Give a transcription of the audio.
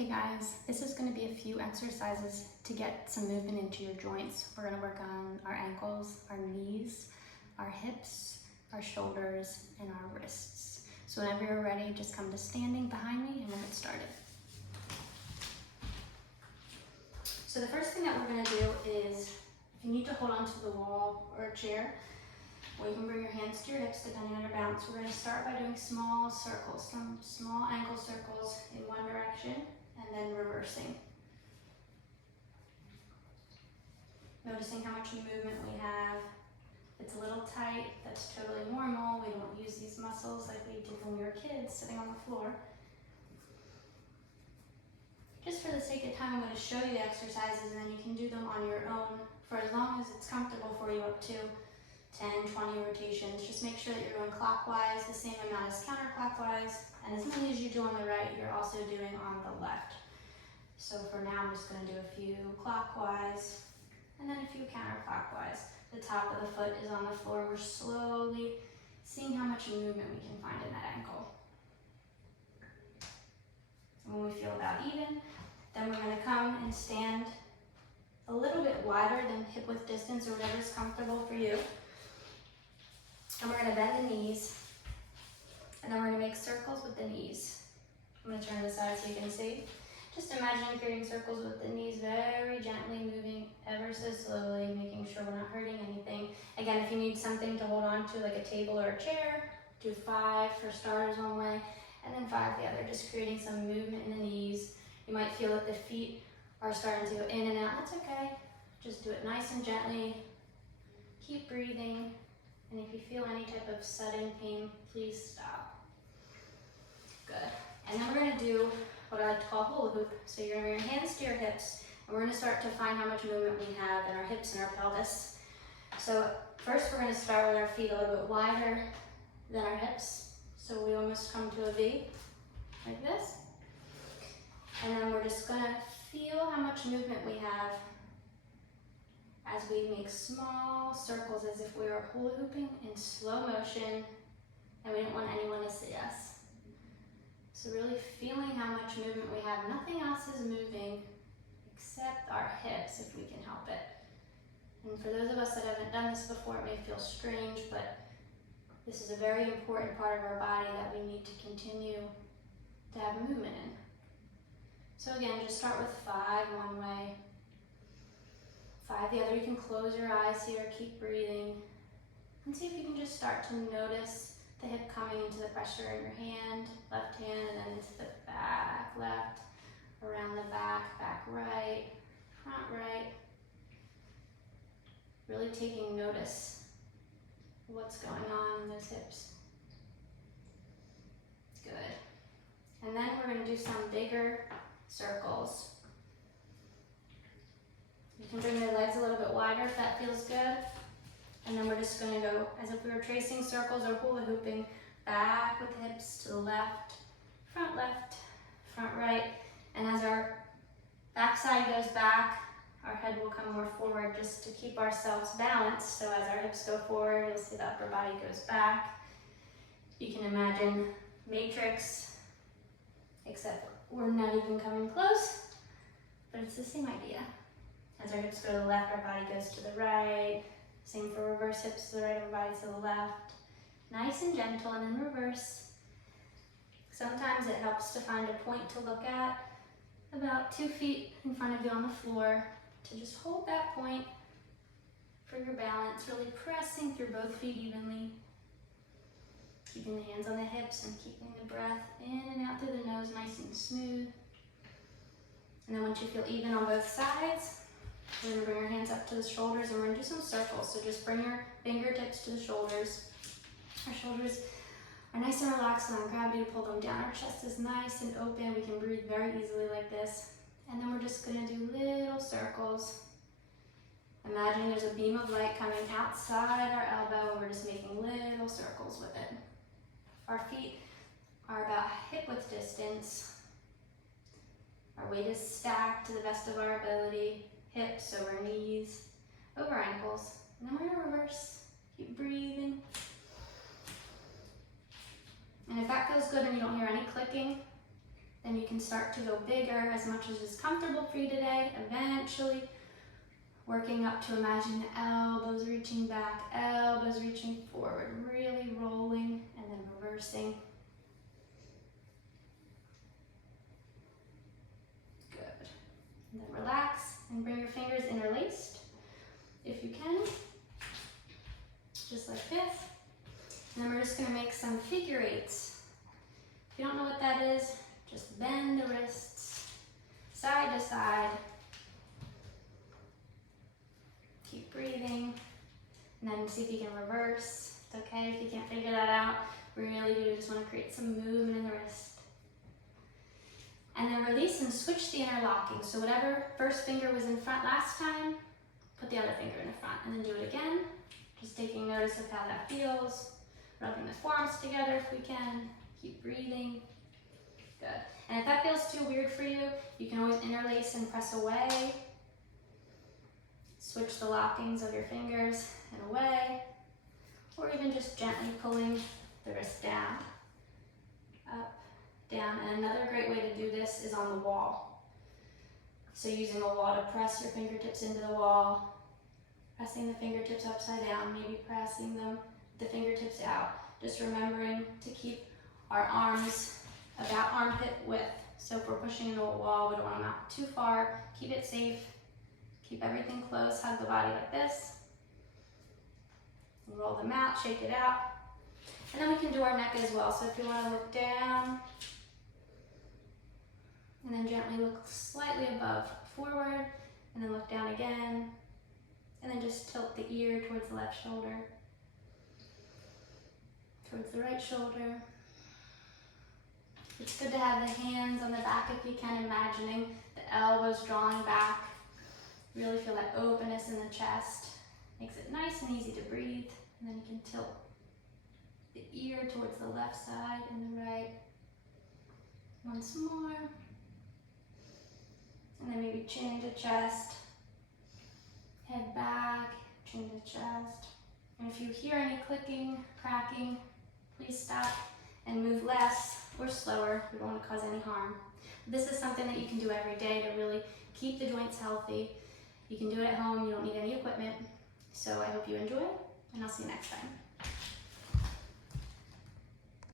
Hey guys, this is going to be a few exercises to get some movement into your joints. We're going to work on our ankles, our knees, our hips, our shoulders, and our wrists. So whenever you're ready, just come to standing behind me and we'll get started. So the first thing that we're going to do is, if you need to hold onto the wall or a chair, or you can bring your hands to your hips depending on your balance. We're going to start by doing small circles, some small ankle circles in one direction, and then reversing. Noticing how much movement we have. If it's a little tight, that's totally normal. We don't use these muscles like we did when we were kids sitting on the floor. Just for the sake of time, I'm going to show you the exercises and then you can do them on your own for as long as it's comfortable for you, up to 10, 20 rotations. Just make sure that you're going clockwise, the same amount as counterclockwise, and as many as you do on the right, you're also doing on the left. So for now, I'm just going to do a few clockwise and then a few counterclockwise. The top of the foot is on the floor. We're slowly seeing how much movement we can find in that ankle. And when we feel about even, then we're going to come and stand a little bit wider than hip width distance or whatever is comfortable for you. And we're going to bend the knees, and then we're going to make circles with the knees. I'm going to turn this side so you can see. Just imagine creating circles with the knees, very gently moving ever so slowly, making sure we're not hurting anything. Again, if you need something to hold on to, like a table or a chair, do 5 for starters one way, and then 5 the other, just creating some movement in the knees. You might feel that the feet are starting to go in and out. That's okay. Just do it nice and gently. Keep breathing. And if you feel any type of sudden pain, please stop. Good. And then we're going to do what I like to call hula hoop. So you're going to bring your hands to your hips, and we're going to start to find how much movement we have in our hips and our pelvis. So first we're going to start with our feet a little bit wider than our hips. So we almost come to a V, like this. And then we're just going to feel how much movement we have as we make small circles as if we were hula hooping in slow motion, and we don't want anyone to see us. So really feeling how much movement we have. Nothing else is moving except our hips, if we can help it. And for those of us that haven't done this before, it may feel strange, but this is a very important part of our body that we need to continue to have movement in. So again, just start with 5 one way, 5 the other. You can close your eyes here, keep breathing, and see if you can just start to notice the hip coming into the pressure in your hand, left hand, and then into the back left, around the back, back right, front right. Really taking notice of what's going on in those hips. Good. And then we're going to do some bigger circles. You can bring your legs a little bit wider if that feels good. And then we're just going to go as if we were tracing circles or hula hooping, back with the hips to the left, front right. And as our backside goes back, our head will come more forward just to keep ourselves balanced. So as our hips go forward, you'll see the upper body goes back. You can imagine Matrix, except we're not even coming close, but it's the same idea. As our hips go to the left, our body goes to the right. Same for reverse, hips to the right, our body to the left. Nice and gentle, and then reverse. Sometimes it helps to find a point to look at about 2 feet in front of you on the floor, to just hold that point for your balance, really pressing through both feet evenly. Keeping the hands on the hips and keeping the breath in and out through the nose nice and smooth. And then once you feel even on both sides, we're going to bring your hands up to the shoulders and we're going to do some circles. So just bring your fingertips to the shoulders. Our shoulders are nice and relaxed, allow gravity to pull them down. Our chest is nice and open. We can breathe very easily like this. And then we're just going to do little circles. Imagine there's a beam of light coming outside our elbow, and we're just making little circles with it. Our feet are about hip width distance. Our weight is stacked to the best of our ability. Hips over knees, over ankles. And then we're going to reverse. Keep breathing. And if that feels good and you don't hear any clicking, Then you can start to go bigger as much as is comfortable for you today. Eventually, working up to imagine the elbows reaching back, elbows reaching forward, really rolling and then reversing. Good. And then relax and bring your fingers interlaced if you can, just like this. And then we're just gonna make some figure eights. If you don't know what that is, just bend the wrists side to side. Keep breathing. And then see if you can reverse. It's okay if you can't figure that out. We really do just want to create some movement in the wrist. And then release and switch the interlocking. So whatever first finger was in front last time, put the other finger in the front. And then do it again. Just taking notice of how that feels. Rubbing the forearms together if we can. Keep breathing. Good. And if that feels too weird for you, you can always interlace and press away. Switch the lockings of your fingers and away. Or even just gently pulling the wrist down, up, down. And another great way to do this is on the wall. So using a wall to press your fingertips into the wall, pressing the fingertips upside down, maybe pressing the fingertips out. Just remembering to keep our arms about armpit width. So if we're pushing into a wall, we don't want them out too far. Keep it safe. Keep everything close. Hug the body like this. Roll them out, shake it out. And then we can do our neck as well. So if you want to look down, and then gently look slightly above forward, and then look down again, and then just tilt the ear towards the left shoulder, towards the right shoulder. It's good to have the hands on the back if you can, imagining the elbows drawing back. Really feel that openness in the chest. Makes it nice and easy to breathe. And then you can tilt the ear towards the left side and the right. Once more. And then maybe chin to chest. Head back, chin to chest. And if you hear any clicking, cracking, please stop and move less or slower. We don't want to cause any harm. This is something that you can do every day to really keep the joints healthy. You can do it at home. You don't need any equipment. So I hope you enjoy, and I'll see you next time.